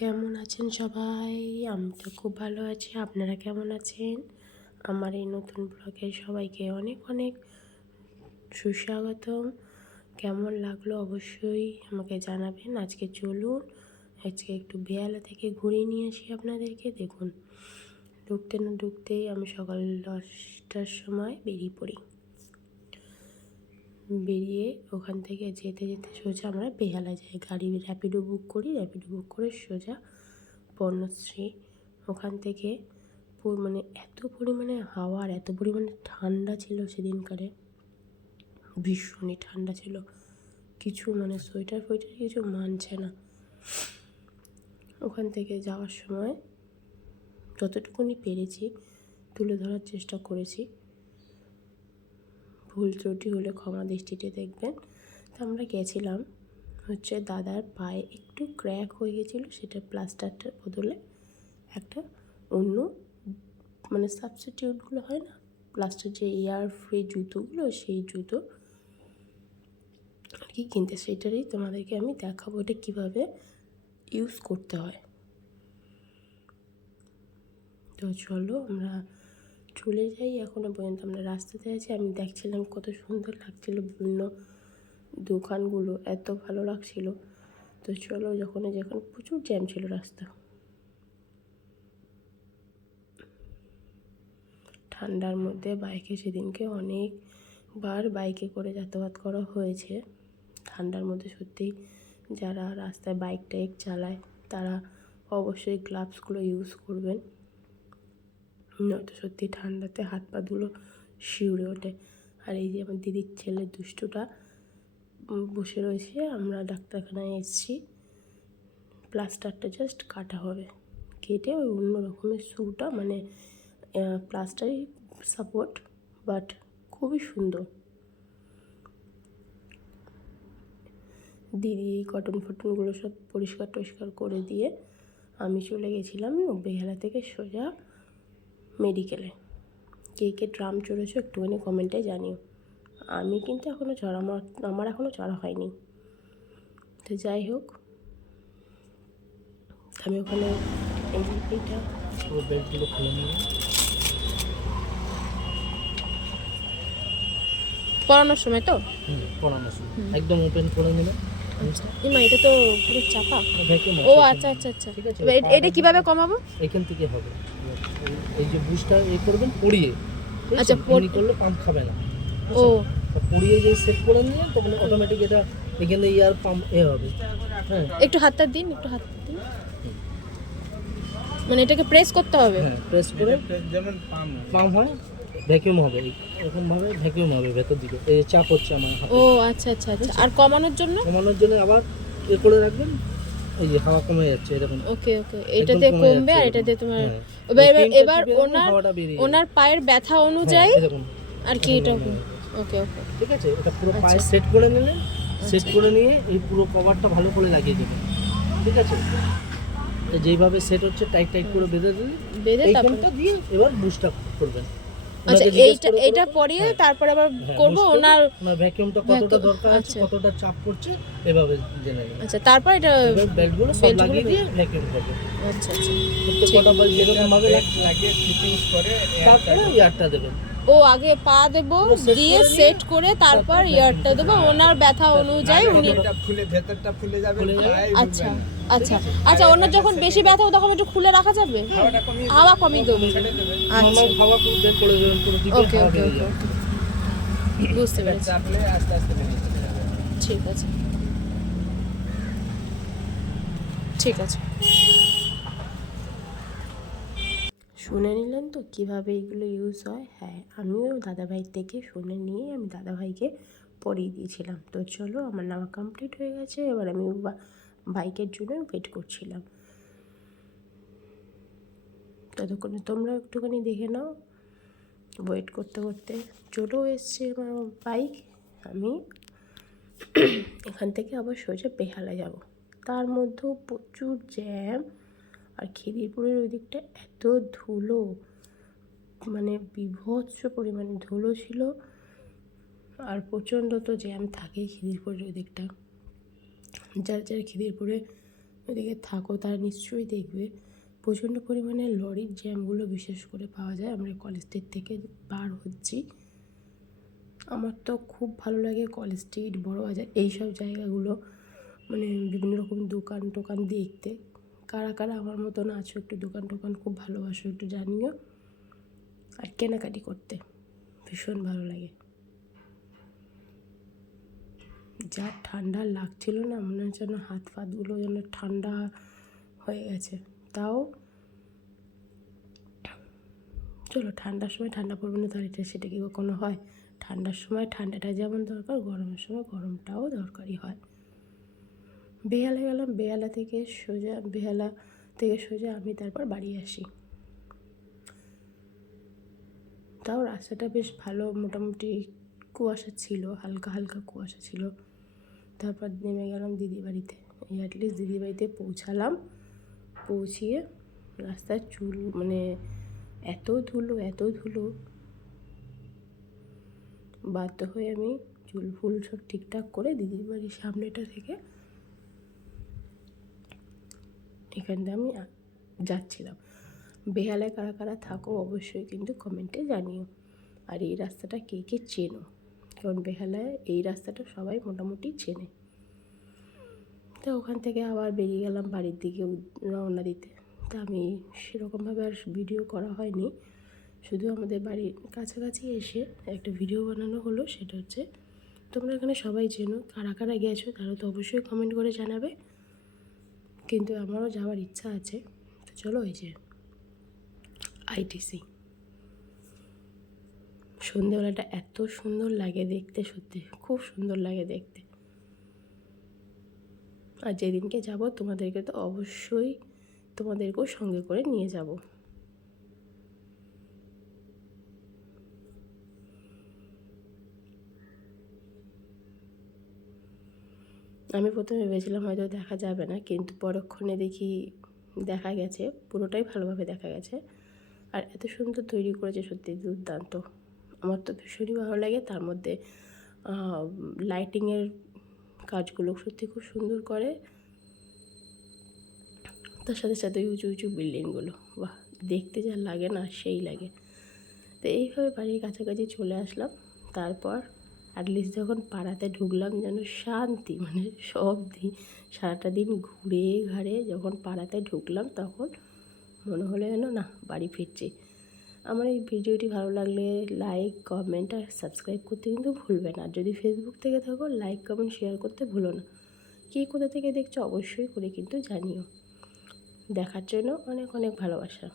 কেমন আছেন সবাই? আমি তো খুব ভালো আছি। আপনারা কেমন আছেন? আমার এই নতুন ব্লগে সবাইকে অনেক অনেক সুস্বাগতম। কেমন লাগলো অবশ্যই আমাকে জানাবেন। আজকে চলুন আজকে একটু বেহালা থেকে ঘুরিয়ে নিয়ে আসি আপনাদেরকে। দেখুন, ঢুকতে না ঢুকতেই আমি সকাল 10টার সময় বেরিয়ে পড়ি। বেরিয়ে ওখান থেকে যেতে যেতে সোজা আমরা বেহালা যাই। গাড়ি র্যাপিডো বুক করি, র্যাপিডো বুক করে সোজা বর্ণশ্রী। ওখান থেকে মানে এত পরিমাণে হাওয়া আর এত পরিমাণে ঠান্ডা ছিল সেদিনকারে, ভীষণই ঠান্ডা ছিল। কিছু মানে সোয়েটার ফোয়েটার কিছু মানছে না। ওখান থেকে যাওয়ার সময় যতটুকুনি পেরেছি তুলে ধরার চেষ্টা করেছি। ভুল ত্রুটি হলে ক্ষমা দৃষ্টিতে দেখবেন। তো আমরা গেছিলাম হচ্ছে দাদার পায়ে একটু ক্র্যাক হয়ে গেছিলো, সেটা প্লাস্টারটার বদলে একটা অন্য মানে সাবস্টিটিউটগুলো হয় না, প্লাস্টার যে এয়ার ফ্রি জুতোগুলো, সেই জুতো আর কি কিনতে, সেটারই তোমাদেরকে আমি দেখাবো এটা কীভাবে ইউজ করতে হয়। তো চলো আমরা চলে যাই। এখনও পর্যন্ত আমরা রাস্তাতে আছি। আমি দেখছিলাম কত সুন্দর লাগছিল বিভিন্ন দোকানগুলো, এত ভালো লাগছিল। তো চলো, যখন প্রচুর জ্যাম ছিল রাস্তা, ঠান্ডার মধ্যে বাইকে সেদিনকে অনেকবার বাইকে করে যাতায়াত করা হয়েছে। ঠান্ডার মধ্যে সত্যি যারা রাস্তায় বাইক টাইক চালায় তারা অবশ্যই গ্লাভসগুলো ইউজ করবেন, নয়তো সত্যি ঠান্ডাতে হাত পা ধুলো শিউরে ওঠে। আর এই যে আমার দিদির ছেলে দুষ্টুটা বসে রয়েছে। আমরা ডাক্তারখানায় এসেছি, প্লাস্টারটা জাস্ট কাটা হবে, কেটে ওই অন্য রকমের শ্যুটা মানে প্লাস্টারই সাপোর্ট, বাট খুবই সুন্দর। দিদি এই কটন ফটনগুলো সব পরিষ্কার টরিষ্কার করে দিয়ে আমি চলে গেছিলাম বেহালা থেকে সোজা মেডিকেলে। কে কে ট্রাম চড়েছো একটুখানি কমেন্টে জানিও। আমি কিন্তু এখনও আমার এখনও চড়া হয়নি। তো যাই হোক, আমি ওখানে এইটা পুরো বেল্টগুলো খুলে নিয়ে পড়ানোর সময় তো পড়ানোর সময় একদম ওপেন করে নিলাম। আচ্ছা, এটা তো পুরো চাপা। ও আচ্ছা আচ্ছা আচ্ছা, ঠিক আছে। এটা কিভাবে কমাবো? এখান থেকে হবে, এই যে বুস্টটা করবেন পড়িয়ে। আচ্ছা, এমনি করলে পাম্প খাবে না। ও পড়িয়ে যে সেট করে নিয়ে তখন অটোমেটিক এটা এখানে ইয়ার পাম্প হবে। হ্যাঁ, একটু হাতটা দিন, একটু হাত দিন, মানে এটাকে প্রেস করতে হবে। হ্যাঁ, প্রেস করে যেমন পাম্প হয়, ভ্যাকুয়াম হবে, এরকম ভাবে ভ্যাকুয়াম হবে ভেতর দিকে। এই যে চাপ হচ্ছে আমার হাতে। ও আচ্ছা আচ্ছা আচ্ছা। আর কমানোর জন্য আবার করে রাখবেন। এই যে হাওয়া কমে যাচ্ছে এরকম। ওকে ওকে, এটাতে কমবে আর এটাতে তোমার এবার ওনার পায়ের ব্যথা অনুযায়ী আর কি এটা। ওকে ওকে, ঠিক আছে। এটা পুরো পায়ে সেট করে নিলেন, সেট করে নিয়ে এই পুরো কভারটা ভালো করে লাগিয়ে দেবেন। ঠিক আছে, যেইভাবে সেট হচ্ছে টাইট টাইট করে বেঁধে দিলেন, এইখানটা দিয়ে এবার বুস্ট আপ করবেন। আচ্ছা, এইটা পরিয়ে তারপর আবার করব ওনার ভ্যাকুয়ামটা কতটা দরকার আছে, কতটা চাপ পড়ছে এভাবে জেনে নেবেন। আচ্ছা, তারপর এটা বেল্টগুলো সব লাগিয়ে দিয়ে ভ্যাকুয়াম করবেন। আচ্ছা আচ্ছা, কটা বার যেরকম ভাবে লাগিয়ে ফিটিংস করে তারপরে ইয়ারটা দেবেন। ও আগে পা দেব, দিয়ে সেট করে তারপর ইয়ারটা দেব ওনার ব্যথা অনুযায়ী। উনি খুলে ভেতরটা ফুলে যাবে। আচ্ছা আচ্ছা আচ্ছা, ওনার যখন বেশি ব্যথা হবে তখন একটু খুলে রাখা যাবে, হাওয়া কমিয়ে দেবো। আচ্ছা, হাওয়া খুলে করে দেবেন পুরো দিকে। ওকে ওকে ওকে, বুঝতে পেরেছি। চাপলে আস্তে আস্তে বেরিয়ে যাবে। ঠিক আছে ঠিক আছে। শুনে নিলেন তো কীভাবে এগুলো ইউজ হয়? হ্যাঁ, আমিও দাদাভাই থেকে শুনে নিয়ে আমি দাদাভাইকে পরিয়ে দিয়েছিলাম। তো চলো, আমার নেওয়া কমপ্লিট হয়ে গেছে। এবার আমি বাইকের জন্য ওয়েট করছিলাম। ততক্ষণে তোমরা একটুখানি দেখে নাও। ওয়েট করতে করতে চলেও এসছে আমার বাইক। আমি এখান থেকে আবার সোজা বেহালা যাব, তার মধ্যেও প্রচুর জ্যাম। আর খিদিরপুরের ওই দিকটা এত ধুলো, মানে বিভৎস পরিমাণে ধুলো ছিল। আর প্রচণ্ড তো জ্যাম থাকেই খিদিরপুরের ওই দিকটা। যার খিদিরপুরে এদিকে থাকো তারা নিশ্চয়ই দেখবে প্রচণ্ড পরিমাণে লরির জ্যামগুলো বিশেষ করে পাওয়া যায়। আমরা কলেজ স্ট্রিট থেকে পার হচ্ছি। আমার তো খুব ভালো লাগে কলেজ স্ট্রিট, বড়বাজার এইসব জায়গাগুলো, মানে বিভিন্ন রকম দোকান টোকান দেখতে। কারা কারা আমার মতন আছো একটু দোকান টোকান খুব ভালোবাসো একটু জানিও। আর কেনাকাটি করতে ভীষণ ভালো লাগে। যা ঠান্ডা লাগছিল না, মনে হচ্ছে যেন হাত ফাতগুলো যেন ঠান্ডা হয়ে গেছে। তাও চলো, ঠান্ডার সময় ঠান্ডা পড়বে না তাহলে সেটা কি কখনো হয়? ঠান্ডার সময় ঠান্ডাটা যেমন দরকার, গরমের সময় গরমটাও দরকারি হয়। বেহালা গেলাম, বেহালা থেকে সোজা আমি তারপর বাড়ি আসি। তাও রাস্তাটা বেশ ভালো, মোটামুটি কুয়াশা ছিল, হালকা হালকা কুয়াশা ছিল। তারপর নেমে গেলাম দিদি বাড়িতে। এই অ্যাটলিস্ট দিদি বাড়িতে পৌঁছালাম। পৌঁছিয়ে রাস্তায় চুল, মানে এত ধুলো, বাধ্য হয়ে আমি চুল ফুল সব ঠিকঠাক করে দিদির বাড়ির সামনেটা থেকে এখান থেকে আমি যাচ্ছিলাম। বেহালায় কারা কারা থাকো অবশ্যই কিন্তু কমেন্টে জানিও। আর এই রাস্তাটা কে কে চেনো, কারণ বেহালায় এই রাস্তাটা সবাই মোটামুটি চেনে। তো ওখান থেকে আবার বেরিয়ে গেলাম বাড়ির দিকে রওনা দিতে। তা আমি সেরকমভাবে আর ভিডিও করা হয়নি, শুধু আমাদের বাড়ির কাছাকাছি এসে একটা ভিডিও বানানো হলো। সেটা হচ্ছে, তোমরা এখানে সবাই চেনো, কারা কারা গেছো তারা তো অবশ্যই কমেন্ট করে জানাবে, কিন্তু আমারও যাওয়ার ইচ্ছা আছে। তো চলো, এই যে আইটিসি সন্ধেবেলাটা এত সুন্দর লাগে দেখতে, সত্যি খুব সুন্দর লাগে দেখতে। আর যেদিনকে যাব তোমাদেরকে তো অবশ্যই তোমাদেরকেও সঙ্গে করে নিয়ে যাব। আমি প্রথমে ভেবেছিলাম হয়তো দেখা যাবে না, কিন্তু পরক্ষণে দেখি দেখা গেছে, পুরোটাই ভালোভাবে দেখা গেছে। আর এত সুন্দর তৈরি করেছে, সত্যি দুর্দান্ত। আমার তো ভীষণই ভালো লাগে। তার মধ্যে লাইটিংয়ের কাজগুলো সত্যি খুব সুন্দর করে। তার সাথে সাথে উঁচু উঁচু বিল্ডিংগুলো, বাহ, দেখতে যা লাগে না সেই লাগে। তো এইভাবে বাড়ির কাছাকাছি চলে আসলাম। তারপর অ্যাটলিস্ট যখন পাড়াতে ঢুকলাম যেন শান্তি, মানে সব দিন সারাটা দিন ঘুরে ঘাড়ে যখন পাড়াতে ঢুকলাম তখন মনে হলো যেন না, বাড়ি ফিরছি। আমার এই ভিডিওটি ভালো লাগলে লাইক, কমেন্ট আর সাবস্ক্রাইব করতে কিন্তু ভুলবে না। যদি ফেসবুক থেকে থাকো লাইক, কমেন্ট, শেয়ার করতে ভুলো না। কে কোথা থেকে দেখছো অবশ্যই করে কিন্তু জানিও। দেখার জন্য অনেক অনেক ভালোবাসা।